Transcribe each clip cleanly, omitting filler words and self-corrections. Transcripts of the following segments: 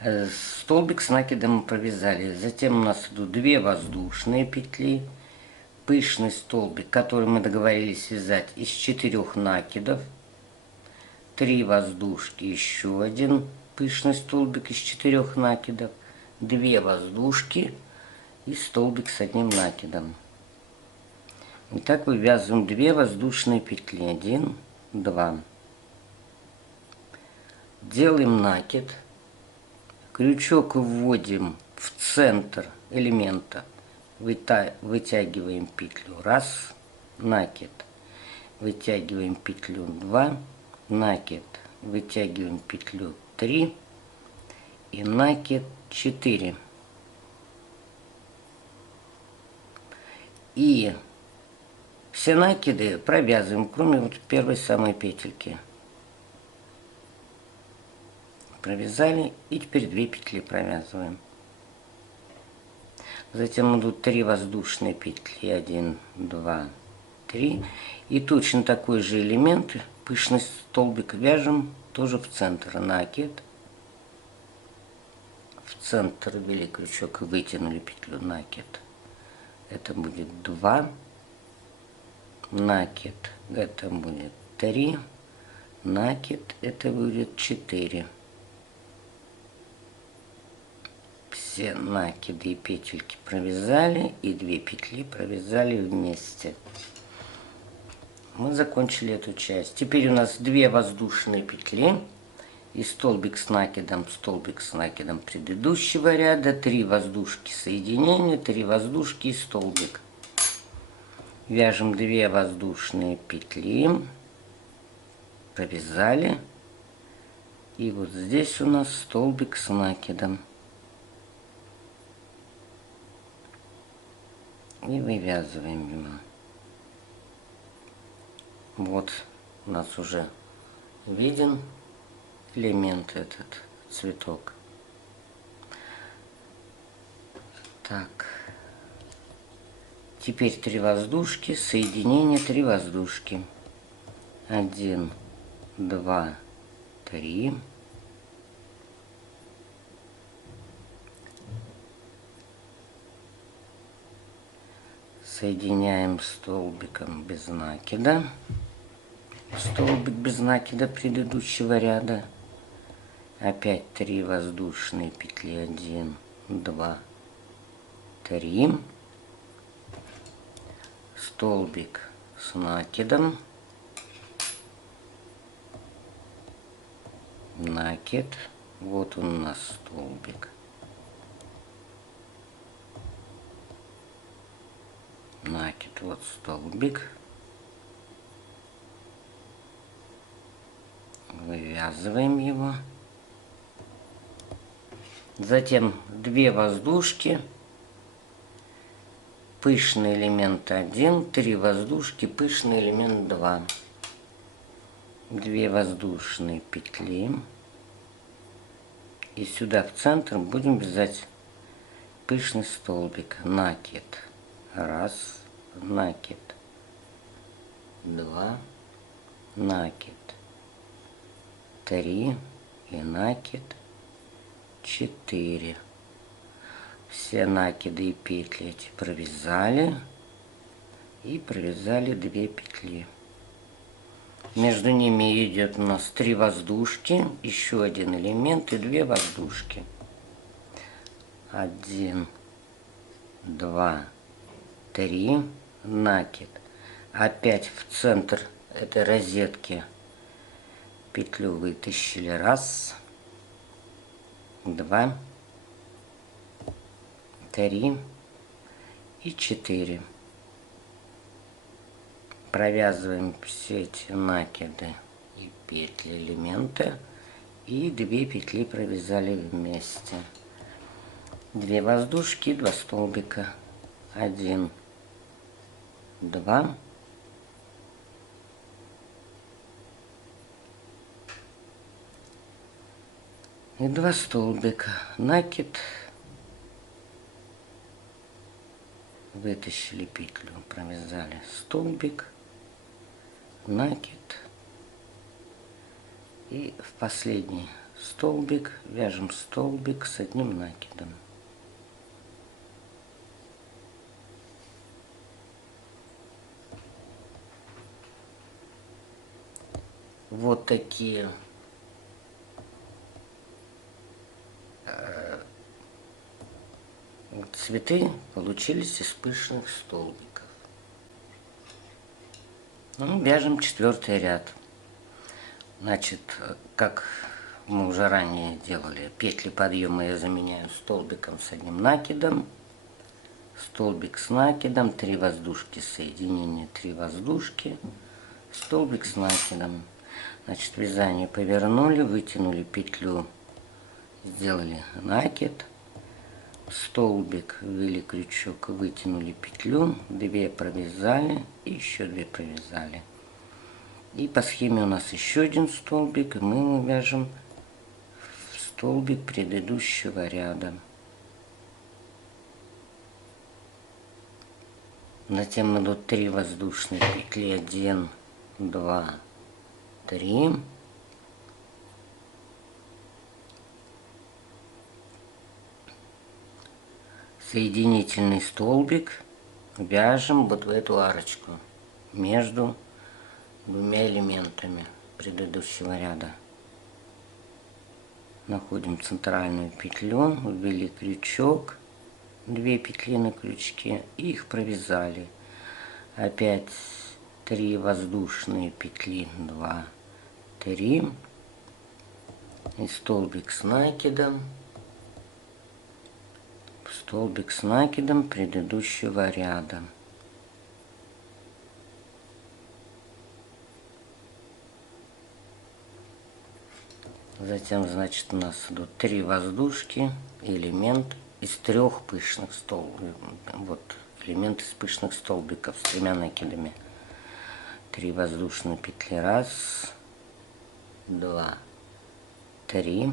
Столбик с накидом мы провязали. Затем у нас идут 2 воздушные петли, пышный столбик, который мы договорились связать из 4 накидов, 3 воздушки, еще один пышный столбик из 4 накидов, 2 воздушки и столбик с одним накидом. Итак, вывязываем 2 воздушные петли. 1, 2. Делаем накид. Крючок вводим в центр элемента. Вытягиваем петлю. 1, накид. Вытягиваем петлю. 2, накид. Вытягиваем петлю. 3 и накид. 4. И все накиды провязываем, кроме вот первой самой петельки. Провязали, и теперь 2 петли провязываем. Затем идут 3 воздушные петли. 1, 2, 3. И точно такой же элемент, пышный столбик, вяжем тоже в центр. Накид. В центр ввели крючок и вытянули петлю. Накид. Это будет 2. Накид. Это будет 3. Накид. Это будет 4. Все накиды и петельки провязали, и 2 петли провязали вместе. Мы закончили эту часть. Теперь у нас 2 воздушные петли и столбик с накидом предыдущего ряда, 3 воздушки соединения, 3 воздушки и столбик. Вяжем 2 воздушные петли, провязали, и вот здесь у нас столбик с накидом. И вывязываем его. Вот у нас уже виден элемент этот, цветок. Так. Теперь 3 воздушки, соединение 3 воздушки. 1, 2, 3. Соединяем столбиком без накида. Столбик без накида предыдущего ряда. Опять 3 воздушные петли. 1, 2, 3. Столбик с накидом. Накид. Вот он у нас столбик. Накид, вот столбик. Вывязываем его. Затем 2 воздушки. Пышный элемент 1, 3 воздушки, пышный элемент 2. 2 воздушные петли. И сюда в центр будем вязать пышный столбик. Накид. 1, накид. 2, накид. 3 и накид. 4. Все накиды и петли эти провязали. И провязали 2 петли. Между ними идет у нас 3 воздушки, еще один элемент и 2 воздушки. 1, 2, 3, накид. Опять в центр этой розетки петлю вытащили. 1, 2, 3 и 4. Провязываем все эти накиды и петли, элементы, и 2 петли провязали вместе. 2 воздушки, 2 столбика. 1, 2, и 2 столбика. Накид. Вытащили петлю, провязали столбик, накид. И в последний столбик, вяжем столбик с одним накидом. Вот такие цветы получились из пышных столбиков. Ну, вяжем 4-й ряд. Значит, как мы уже ранее делали, петли подъема я заменяю столбиком с одним накидом, столбик с накидом, 3 воздушки соединения, 3 воздушки, столбик с накидом. Значит, вязание повернули, вытянули петлю, сделали накид, столбик, ввели крючок, вытянули петлю, 2 провязали и еще 2 провязали. И по схеме у нас еще один столбик, и мы его вяжем в столбик предыдущего ряда. Затем идут 3 воздушные петли, 1, 2, 3. Соединительный столбик вяжем вот в эту арочку между 2 элементами предыдущего ряда. Находим центральную петлю, ввели крючок, 2 петли на крючке и их провязали. Опять 3 воздушные петли, 2, 3 и столбик с накидом, столбик с накидом предыдущего ряда. Затем, значит, у нас идут 3 воздушки, элемент из 3 пышных столбиков. Вот элемент из пышных столбиков с 3 накидами. 3 воздушные петли, 1, 2, 3.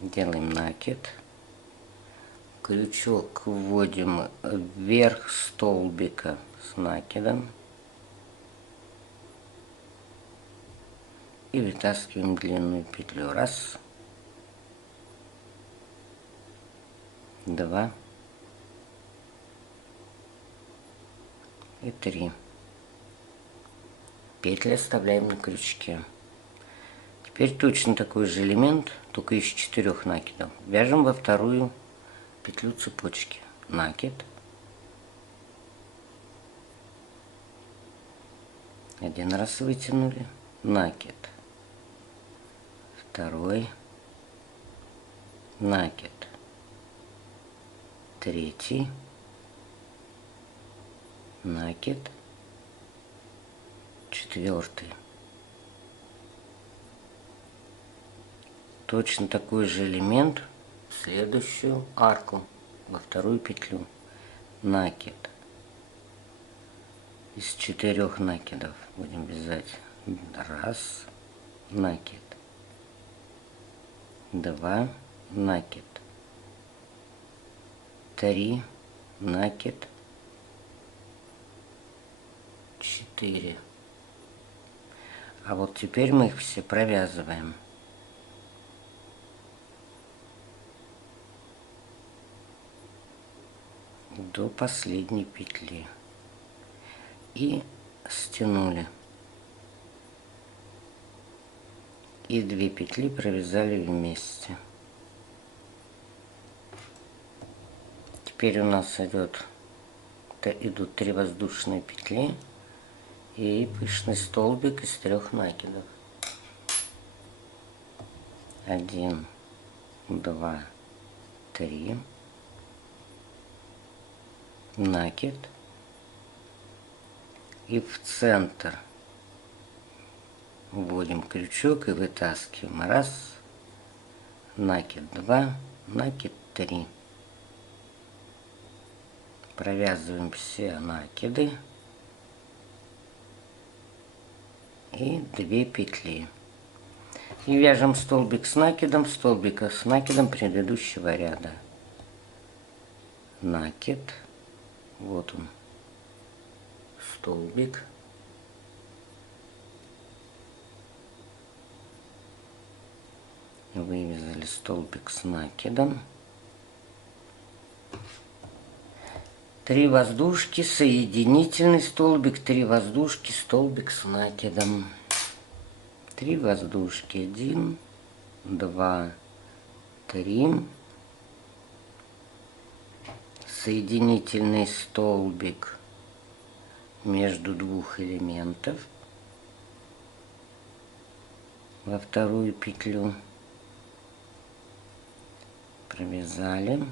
Делаем накид. Крючок вводим вверх столбика с накидом. И вытаскиваем длинную петлю. 1, 2 и 3. Петли оставляем на крючке. Теперь точно такой же элемент, только из 4 накидов. Вяжем во 2 петлю цепочки. Накид. 1 раз вытянули. Накид. 2 накид. 3 накид. 4. Точно такой же элемент в следующую арку, во 2 петлю. Накид. Из 4 накидов будем вязать 1 накид, 2 накид, 3 накид, 4. А вот теперь мы их все провязываем. До последней петли. И стянули. И 2 петли провязали вместе. Теперь у нас идут 3 воздушные петли и пышный столбик из 3 накидов. 1, 2, 3. Накид. И в центр вводим крючок и вытаскиваем. 1, накид, 2, накид, 3. Провязываем все накиды и 2 петли. И вяжем столбик с накидом предыдущего ряда. Накид. Вот он. Столбик. Вывязали столбик с накидом. 3 воздушки, соединительный столбик, 3 воздушки, столбик с накидом. 3 воздушки, 1, 2, 3. Соединительный столбик между двух элементов во вторую петлю. Провязали.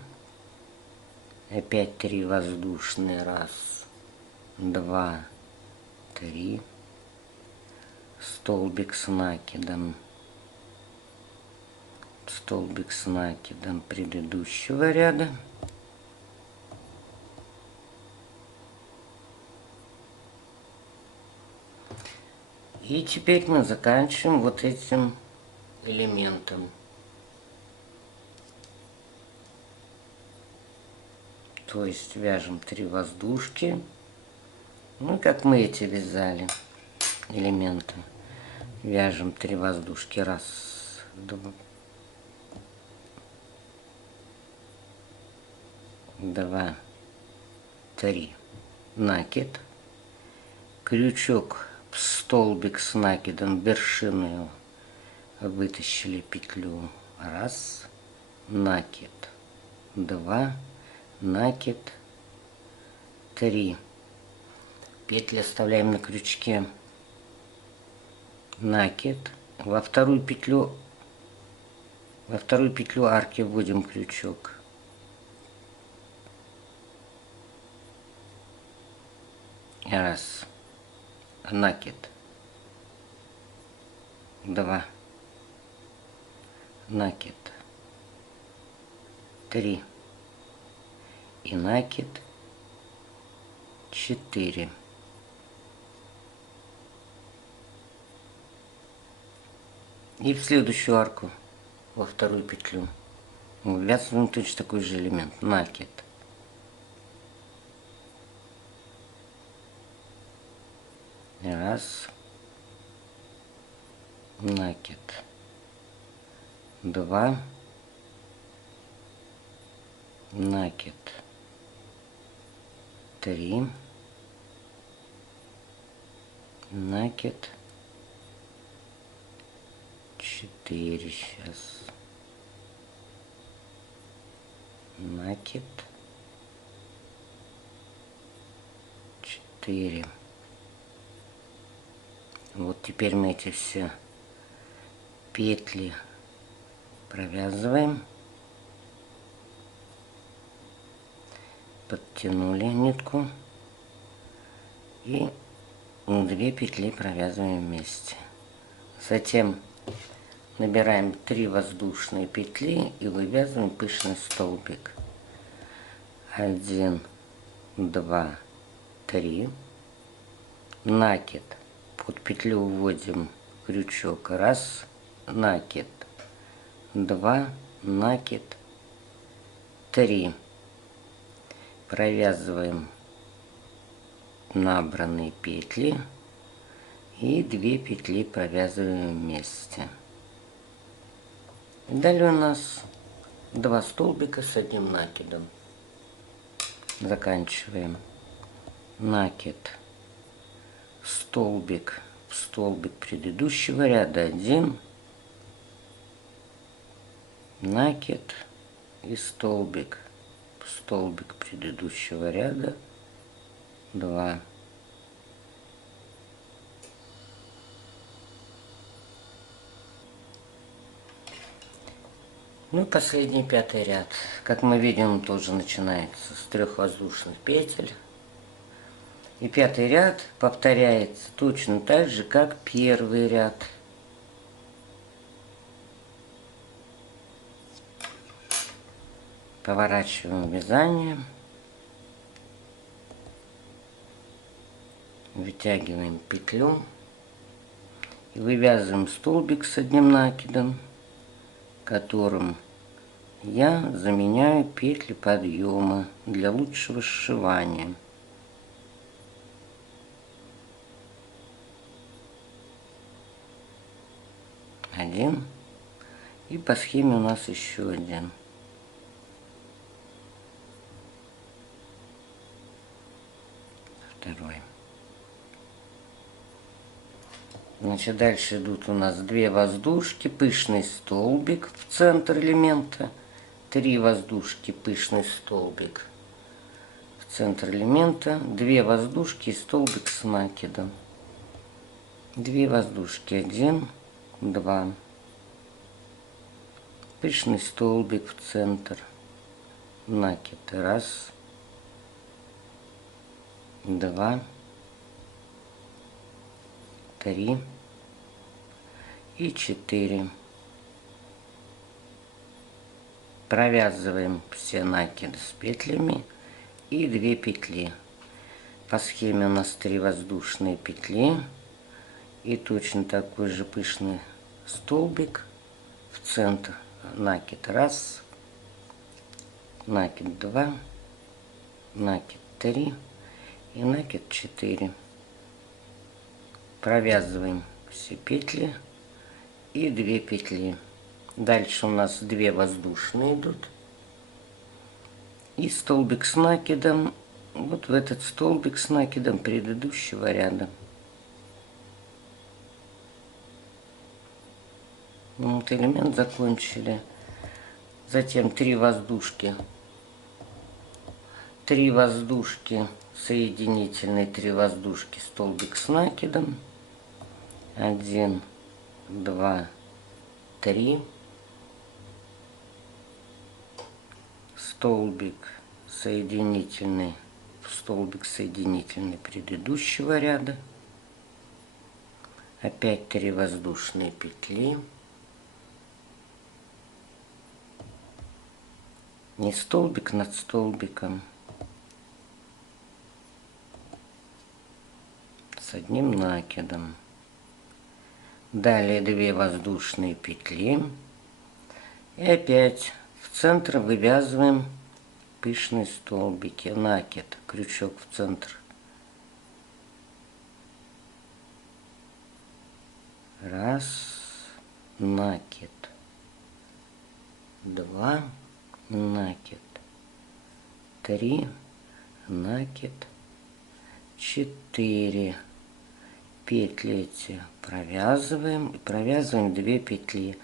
Опять 3 воздушные. 1, 2, 3. Столбик с накидом. Столбик с накидом предыдущего ряда. И теперь мы заканчиваем вот этим элементом. То есть вяжем 3 воздушки. Ну, как мы эти вязали элементы. Вяжем 3 воздушки. 1, 2, 3. Накид. Крючок в столбик с накидом, вершину вытащили петлю. 1, накид. 2, накид. 3. Петли оставляем на крючке. Накид. Во вторую петлю арки вводим крючок. Раз. Накид. 2. Накид. 3. И накид. 4. И в следующую арку, во вторую петлю, ввязываем точно такой же элемент. Накид. 1. Накид. 2. Накид. 3. Накид. 4. Сейчас. Накид. 4. Вот теперь мы эти все петли провязываем. Подтянули нитку. И 2 петли провязываем вместе. Затем набираем 3 воздушные петли и вывязываем пышный столбик. 1, 2, 3. Накид. Под петлю вводим крючок. 1, накид. 2, накид. 3. Провязываем набранные петли и 2 петли провязываем вместе. Далее у нас 2 столбика с 1 накидом. Заканчиваем. Накид. Столбик в столбик предыдущего ряда. 1. Накид. И столбик в столбик предыдущего ряда. 2. Ну и последний 5-й ряд. Как мы видим, тоже начинается с 3 воздушных петель. И 5-й ряд повторяется точно так же, как 1-й ряд. Поворачиваем вязание. Вытягиваем петлю. И вывязываем столбик с 1 накидом, которым я заменяю петли подъема для лучшего сшивания. Один. И по схеме у нас еще один. Второй. Значит, дальше идут у нас 2 воздушки, пышный столбик в центр элемента, 3 воздушки, пышный столбик в центр элемента, 2 воздушки и столбик с накидом. 2 воздушки, 1, 2. Пышный столбик в центр, накид, 1, 2, 3 и 4. Провязываем все накиды с петлями и 2 петли. По схеме у нас 3 воздушные петли и точно такой же пышный столбик в центр, накид 1, накид 2, накид 3 и накид 4. Провязываем все петли и 2 петли. Дальше у нас 2 воздушные идут и столбик с накидом вот в этот столбик с накидом предыдущего ряда. Вот элемент закончили. Затем 3 воздушки. 3 воздушки соединительные, 3 воздушки, столбик с накидом. 1, 2, 3. Столбик соединительный, столбик соединительный предыдущего ряда. Опять 3 воздушные петли. Не столбик над столбиком. С одним накидом. Далее 2 воздушные петли. И опять в центр вывязываем пышные столбики. Накид, крючок в центр. 1, накид. 2, накид. 3, накид. 4. Петли эти провязываем и провязываем 2 петли,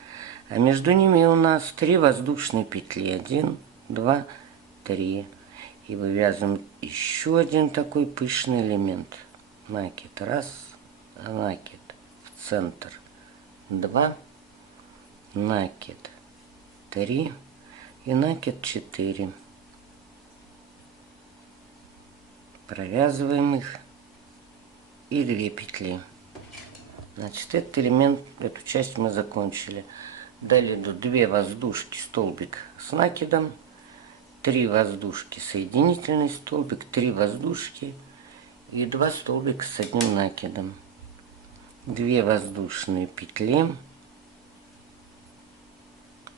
а между ними у нас 3 воздушные петли. 1, 2, 3. И вывязываем еще один такой пышный элемент. Накид 1, накид в центр 2, накид 3 и накид 4. Провязываем их и 2 петли. Значит, этот элемент, эту часть мы закончили. Далее идут 2 воздушки, столбик с накидом, 3 воздушки, соединительный столбик, 3 воздушки и 2 столбика с одним накидом. 2 воздушные петли,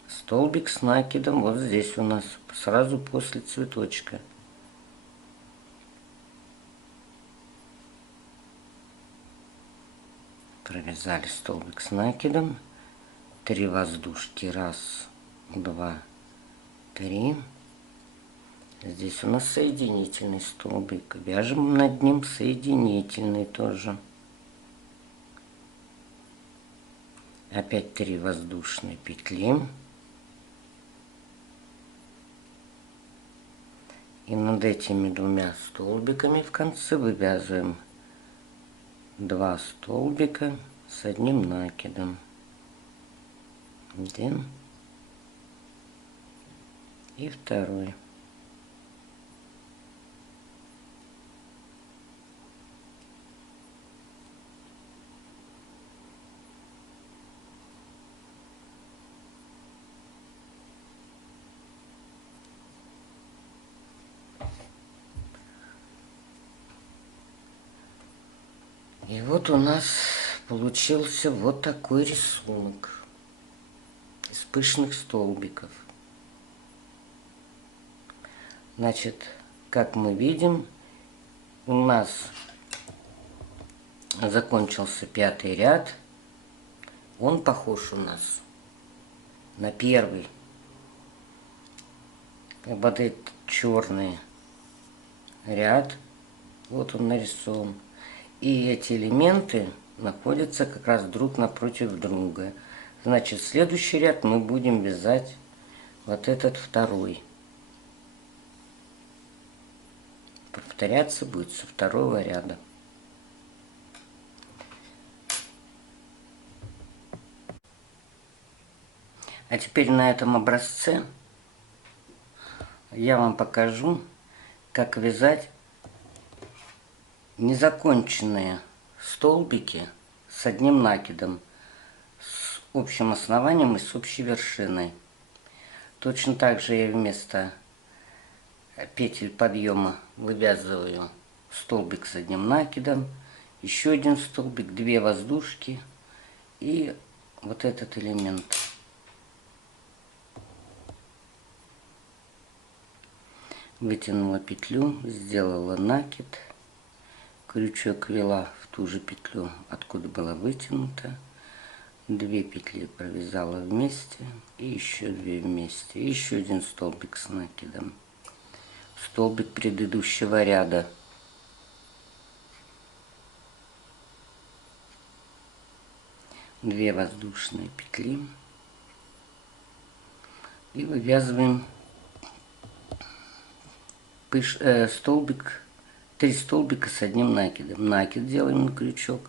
столбик с накидом вот здесь у нас, сразу после цветочка. Провязали столбик с накидом, 3 воздушки, 1, 2, 3. Здесь у нас соединительный столбик, вяжем над ним соединительный тоже. Опять 3 воздушные петли. И над этими 2 столбиками в конце вывязываем 2 столбика с одним накидом. 1 и 2. И вот у нас получился вот такой рисунок из пышных столбиков. Значит, как мы видим, у нас закончился 5-й ряд. Он похож у нас на первый. Вот этот черный ряд, вот он нарисован. И эти элементы находятся как раз друг напротив друга. Значит, следующий ряд мы будем вязать вот этот второй. Повторяться будет со второго ряда. А теперь на этом образце я вам покажу, как вязать незаконченные столбики с одним накидом, с общим основанием и с общей вершиной. Точно так же я вместо петель подъема вывязываю столбик с одним накидом, еще один столбик, 2 воздушки и вот этот элемент. Вытянула петлю, сделала накид, крючок ввела в ту же петлю, откуда была вытянута, 2 петли провязала вместе и еще 2 вместе, и еще один столбик с накидом, столбик предыдущего ряда. Две воздушные петли и вывязываем столбик, 3 столбика с одним накидом. Накид делаем на крючок,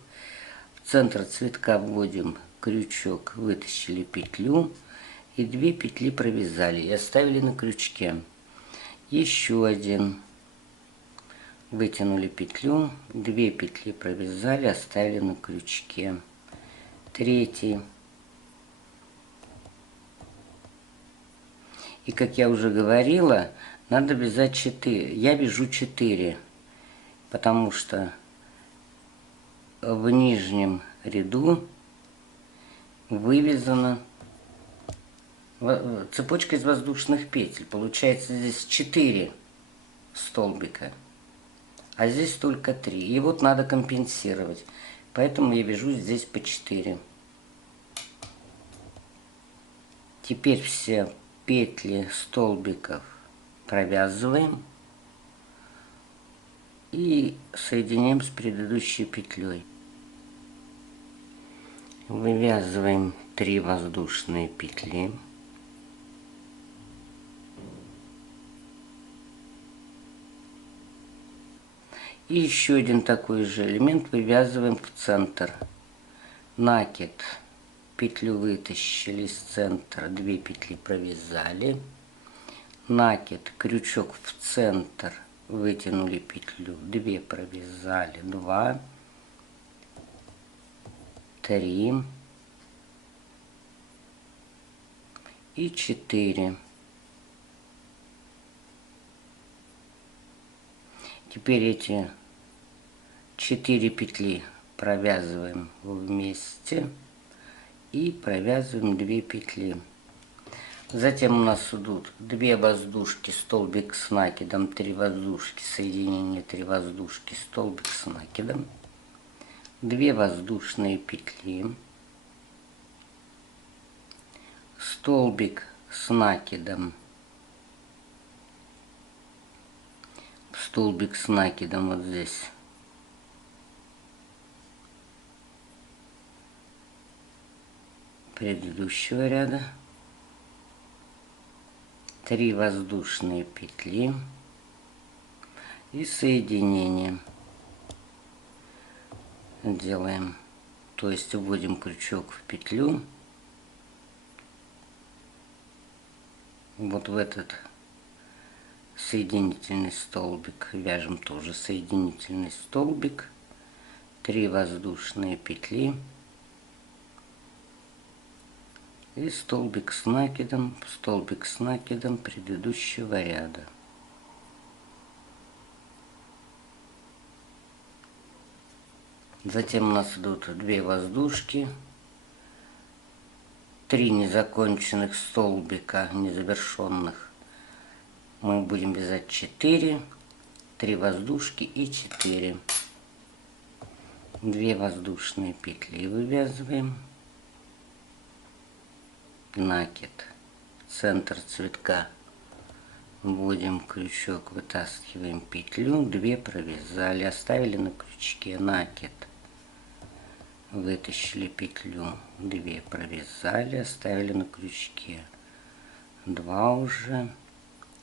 в центр цветка вводим крючок, вытащили петлю и 2 петли провязали и оставили на крючке. Еще один, вытянули петлю, 2 петли провязали, оставили на крючке. Третий. И как я уже говорила, надо вязать 4. Я вяжу 4, потому что в нижнем ряду вывязана цепочка из воздушных петель. Получается здесь 4 столбика, а здесь только 3. И вот надо компенсировать. Поэтому я вяжу здесь по 4. Теперь все петли столбиков провязываем и соединяем с предыдущей петлей. Вывязываем 3 воздушные петли. И еще один такой же элемент вывязываем в центр. Накид, петлю вытащили из центра, 2 петли провязали. Накид, крючок в центр, вытянули петлю, 2 провязали, 2, 3 и 4. Теперь эти 4 петли провязываем вместе и провязываем 2 петли. Затем у нас идут 2 воздушки, столбик с накидом, 3 воздушки, соединение 3 воздушки, столбик с накидом, 2 воздушные петли, столбик с накидом, столбик с накидом вот здесь, предыдущего ряда, 3 воздушные петли и соединение делаем, то есть вводим крючок в петлю, вот в этот соединительный столбик вяжем тоже соединительный столбик, 3 воздушные петли и столбик с накидом предыдущего ряда. Затем у нас идут 2 воздушки, 3 незаконченных столбика, незавершенных. Мы будем вязать 4, 3 воздушки и 4. 2 воздушные петли вывязываем. накид, центр цветка, вводим крючок, вытаскиваем петлю, 2 провязали, оставили на крючке, накид, вытащили петлю, 2 провязали, оставили на крючке, 2 уже,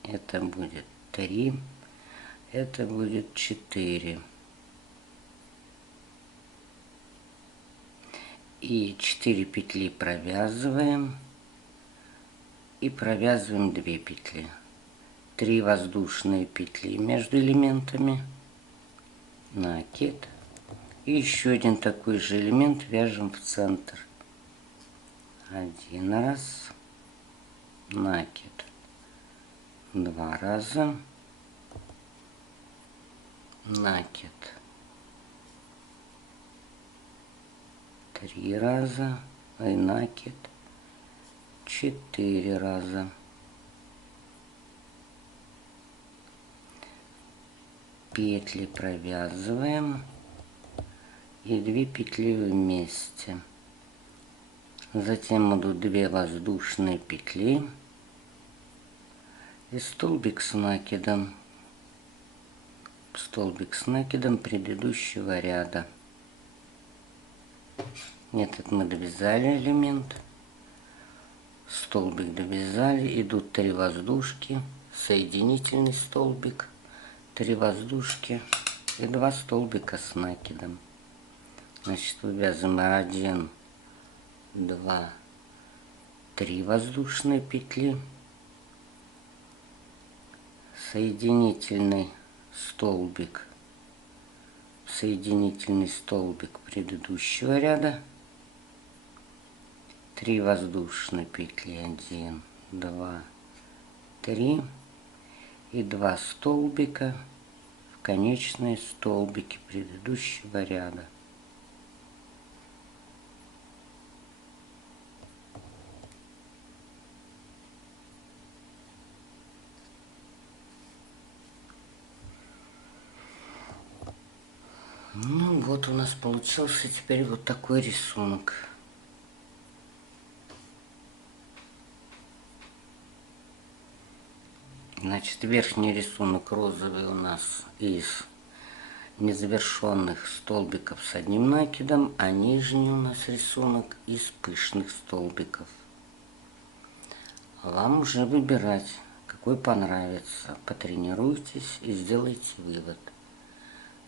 это будет 3, это будет 4. И 4 петли провязываем и провязываем 2 петли, 3 воздушные петли между элементами, накид, и еще один такой же элемент вяжем в центр, 1 раз, накид, 2 раза, накид, 3 раза, и накид, 4 раза. Петли провязываем и 2 петли вместе. Затем идут 2 воздушные петли и столбик с накидом. Столбик с накидом предыдущего ряда. Этот мы довязали элемент, столбик довязали, идут 3 воздушки, соединительный столбик, 3 воздушки и 2 столбика с накидом. Значит, вывязываем 1, 2, 3 воздушные петли, соединительный столбик предыдущего ряда, 3 воздушные петли, 1, 2, 3 и 2 столбика в конечные столбики предыдущего ряда. Ну вот у нас получился теперь вот такой рисунок. Значит, верхний рисунок розовый у нас из незавершенных столбиков с одним накидом, а нижний у нас рисунок из пышных столбиков. Вам уже выбирать, какой понравится. Потренируйтесь и сделайте вывод.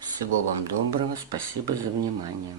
Всего вам доброго, спасибо за внимание.